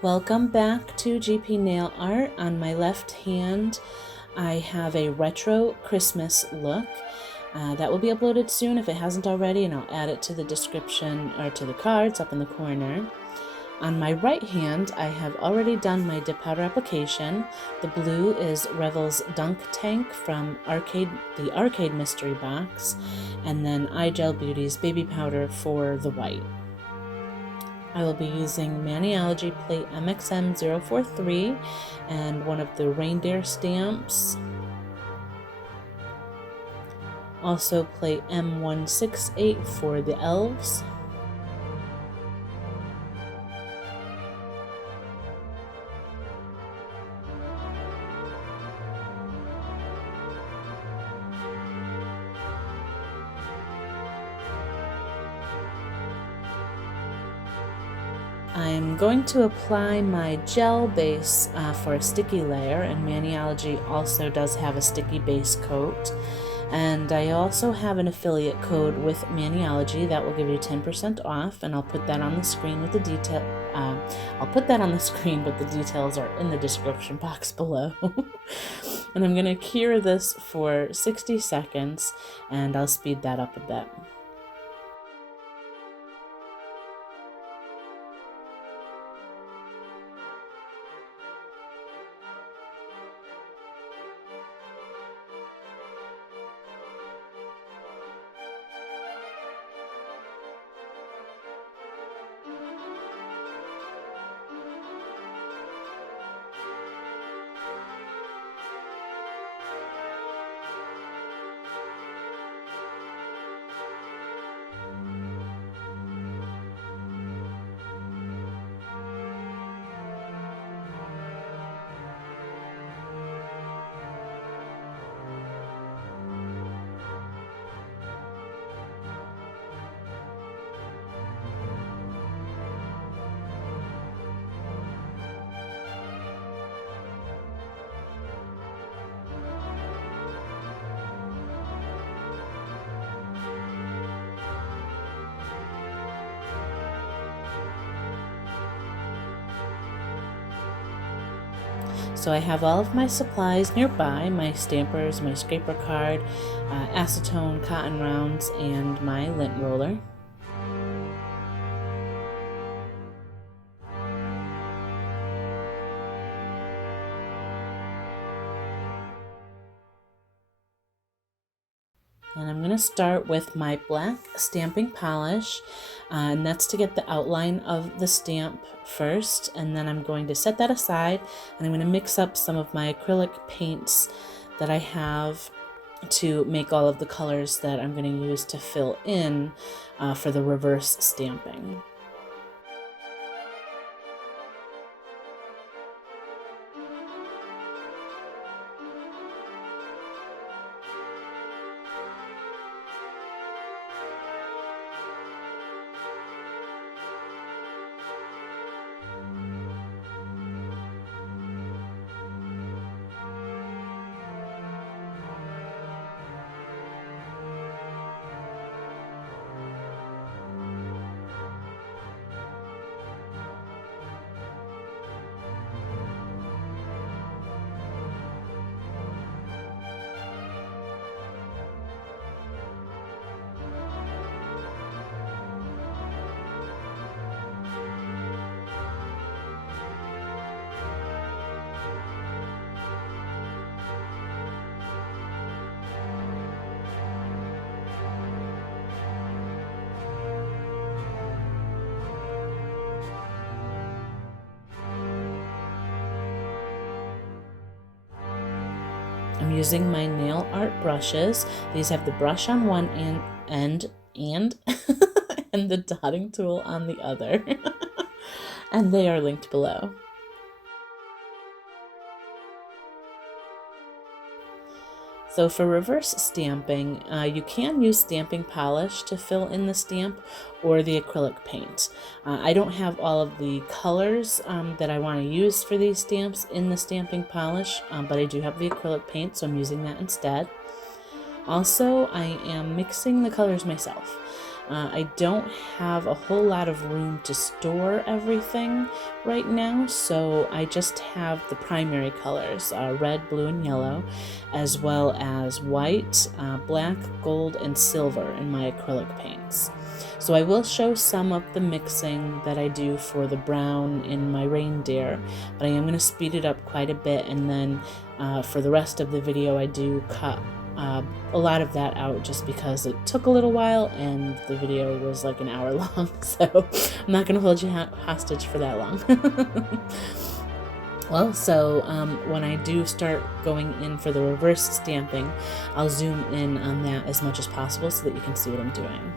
Welcome back to GP Nail Art. On my left hand, I have a retro Christmas look. That will be uploaded soon if it hasn't already, and I'll add it to the description or to the cards up in the corner. On my right hand, I have already done my dip powder application. The blue is Revel's Dunk Tank from the Arcade Mystery Box, and then iGel Beauty's Baby Powder for the white. I will be using Maniology plate MXM043 and one of the Reindeer stamps. Also plate M168 for the elves. I'm going to apply my gel base for a sticky layer, and Maniology also does have a sticky base coat. And I also have an affiliate code with Maniology that will give you 10% off, and I'll put that on the screen with the detail. I'll put that on the screen, but the details are in the description box below. And I'm going to cure this for 60 seconds, and I'll speed that up a bit. So I have all of my supplies nearby, my stampers, my scraper card, acetone, cotton rounds, and my lint roller. And I'm going to start with my black stamping polish, and that's to get the outline of the stamp first, and then I'm going to set that aside, and I'm going to mix up some of my acrylic paints that I have to make all of the colors that I'm going to use to fill in for the reverse stamping. I'm using my nail art brushes. These have the brush on one end and and the dotting tool on the other. And they are linked below. So for reverse stamping, you can use stamping polish to fill in the stamp or the acrylic paint. I don't have all of the colors that I want to use for these stamps in the stamping polish, but I do have the acrylic paint, so I'm using that instead. Also, I am mixing the colors myself. I don't have a whole lot of room to store everything right now, so I just have the primary colors, red, blue, and yellow, as well as white, black, gold, and silver in my acrylic paints. So I will show some of the mixing that I do for the brown in my Reindeer, but I am going to speed it up quite a bit, and then for the rest of the video I do cut a lot of that out just because it took a little while and the video was like an hour long, so I'm not going to hold you hostage for that long. Well, so when I do start going in for the reverse stamping, I'll zoom in on that as much as possible so that you can see what I'm doing.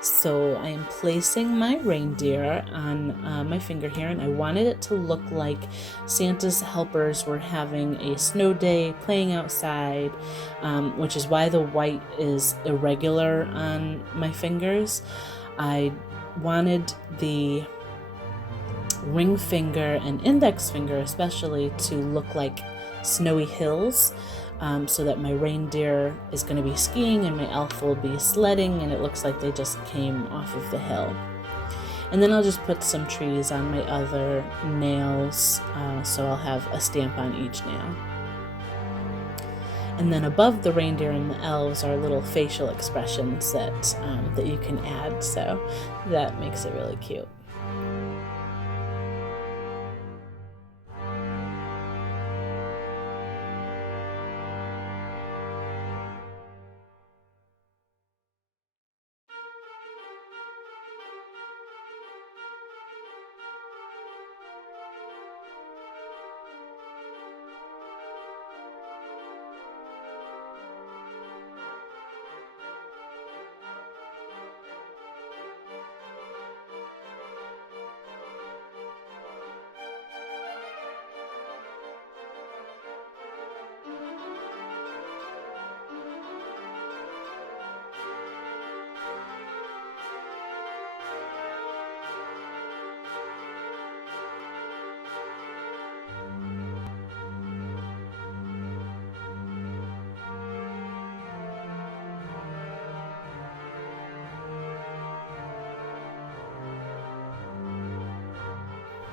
So I am placing my reindeer on my finger here, and I wanted it to look like Santa's helpers were having a snow day playing outside, which is why the white is irregular on my fingers. I wanted the ring finger and index finger especially to look like snowy hills, so that my reindeer is going to be skiing and my elf will be sledding, and it looks like they just came off of the hill. And then I'll just put some trees on my other nails, so I'll have a stamp on each nail. And then above the reindeer and the elves are little facial expressions that you can add, so that makes it really cute.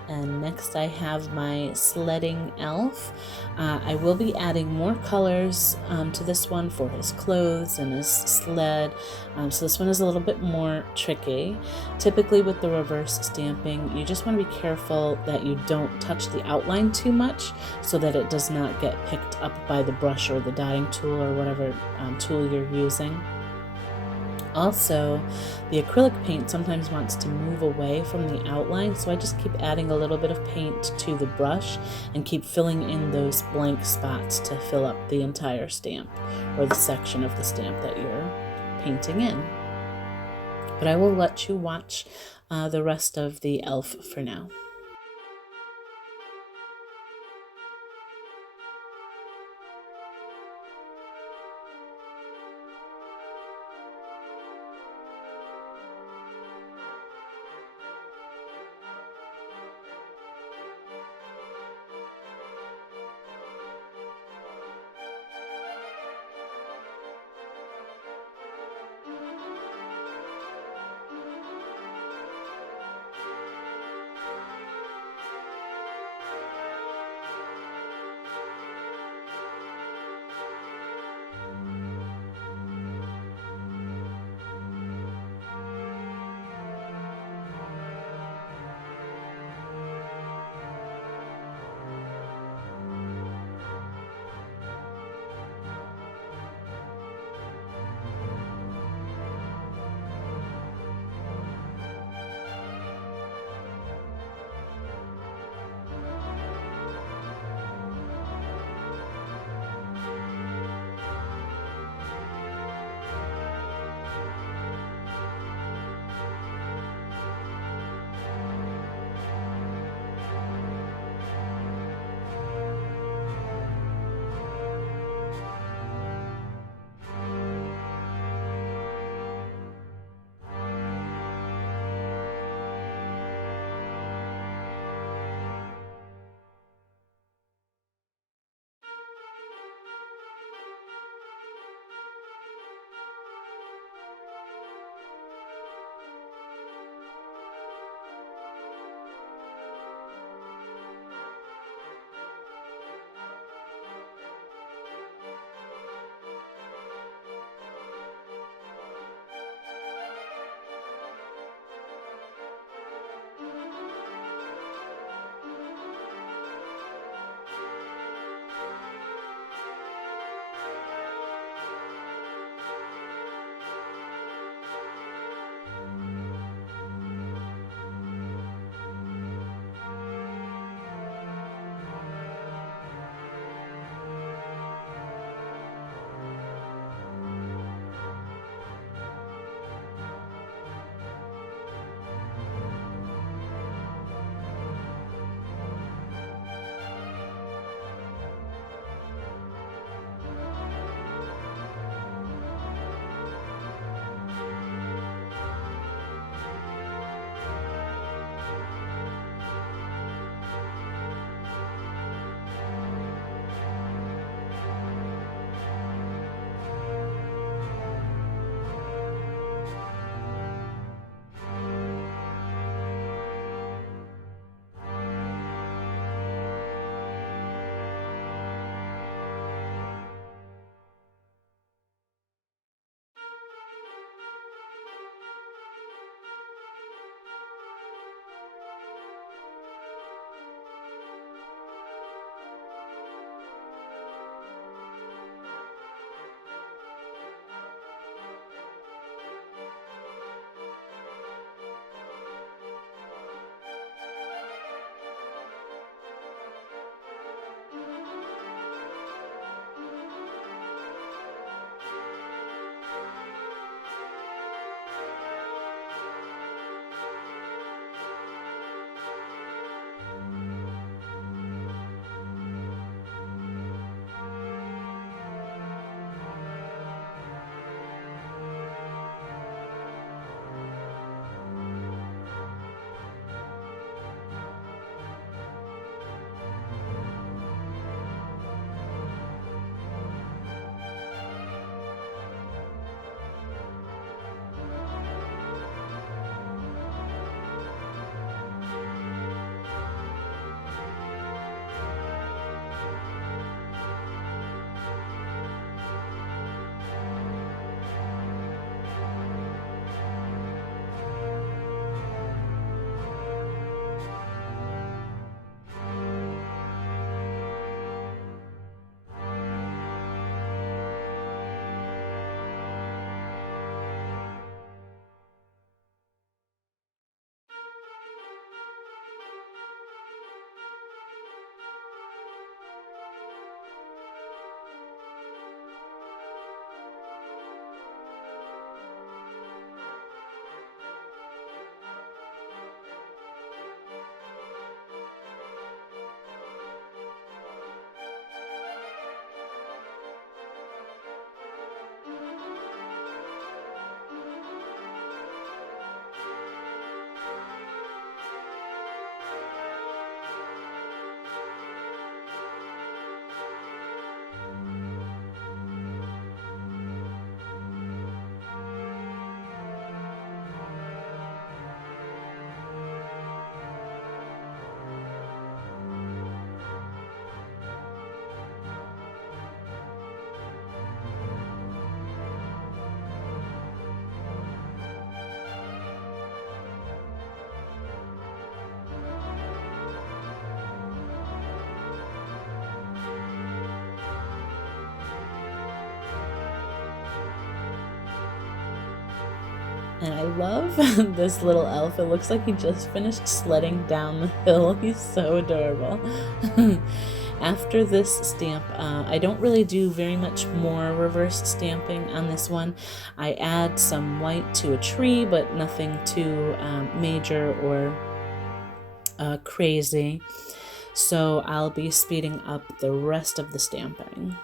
And next I have my sledding elf. I will be adding more colors to this one for his clothes and his sled. So this one is a little bit more tricky. Typically with the reverse stamping, you just want to be careful that you don't touch the outline too much so that it does not get picked up by the brush or the dotting tool or whatever tool you're using. Also, the acrylic paint sometimes wants to move away from the outline, so I just keep adding a little bit of paint to the brush and keep filling in those blank spots to fill up the entire stamp or the section of the stamp that you're painting in. But I will let you watch the rest of the elf for now. And I love this little elf. It looks like he just finished sledding down the hill. He's so adorable. After this stamp, I don't really do very much more reverse stamping on this one. I add some white to a tree, but nothing too major or crazy. So I'll be speeding up the rest of the stamping.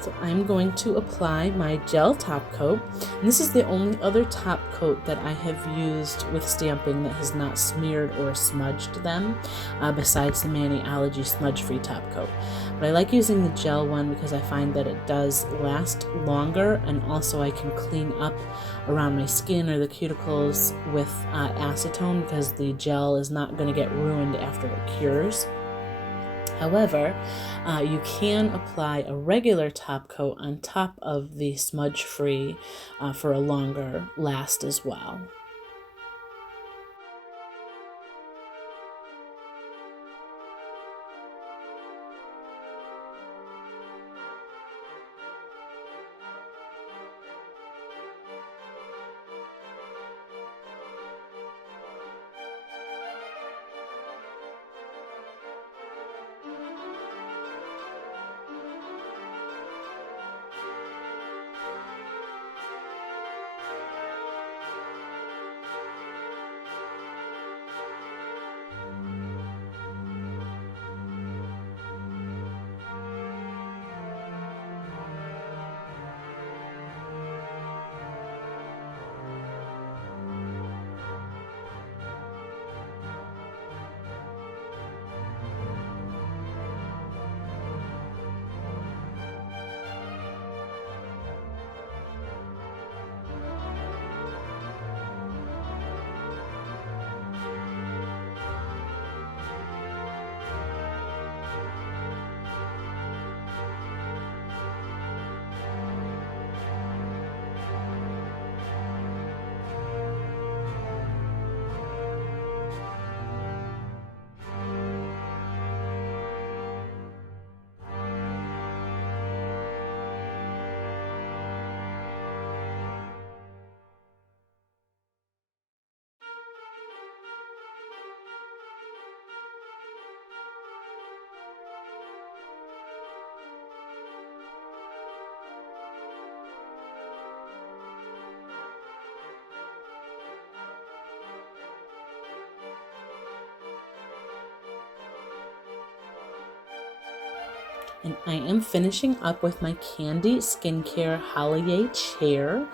So I'm going to apply my gel top coat. And this is the only other top coat that I have used with stamping that has not smeared or smudged them, besides the Maniology smudge-free top coat. But I like using the gel one because I find that it does last longer, and also I can clean up around my skin or the cuticles with acetone, because the gel is not going to get ruined after it cures. However, you can apply a regular top coat on top of the smudge-free for a longer last as well. And I am finishing up with my Candy Skincare Holiday Chair.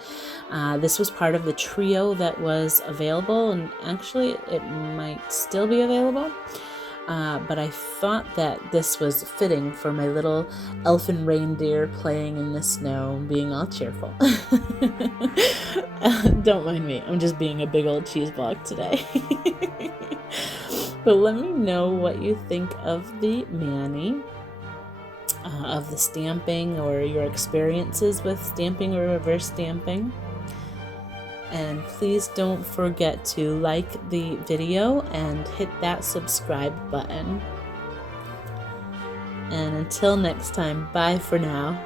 This was part of the trio that was available, and actually it might still be available. But I thought that this was fitting for my little elfin reindeer playing in the snow, being all cheerful. Don't mind me, I'm just being a big old cheese block today. But let me know what you think of the Mani. Of the stamping, or your experiences with stamping or reverse stamping. And please don't forget to like the video and hit that subscribe button. And until next time, bye for now.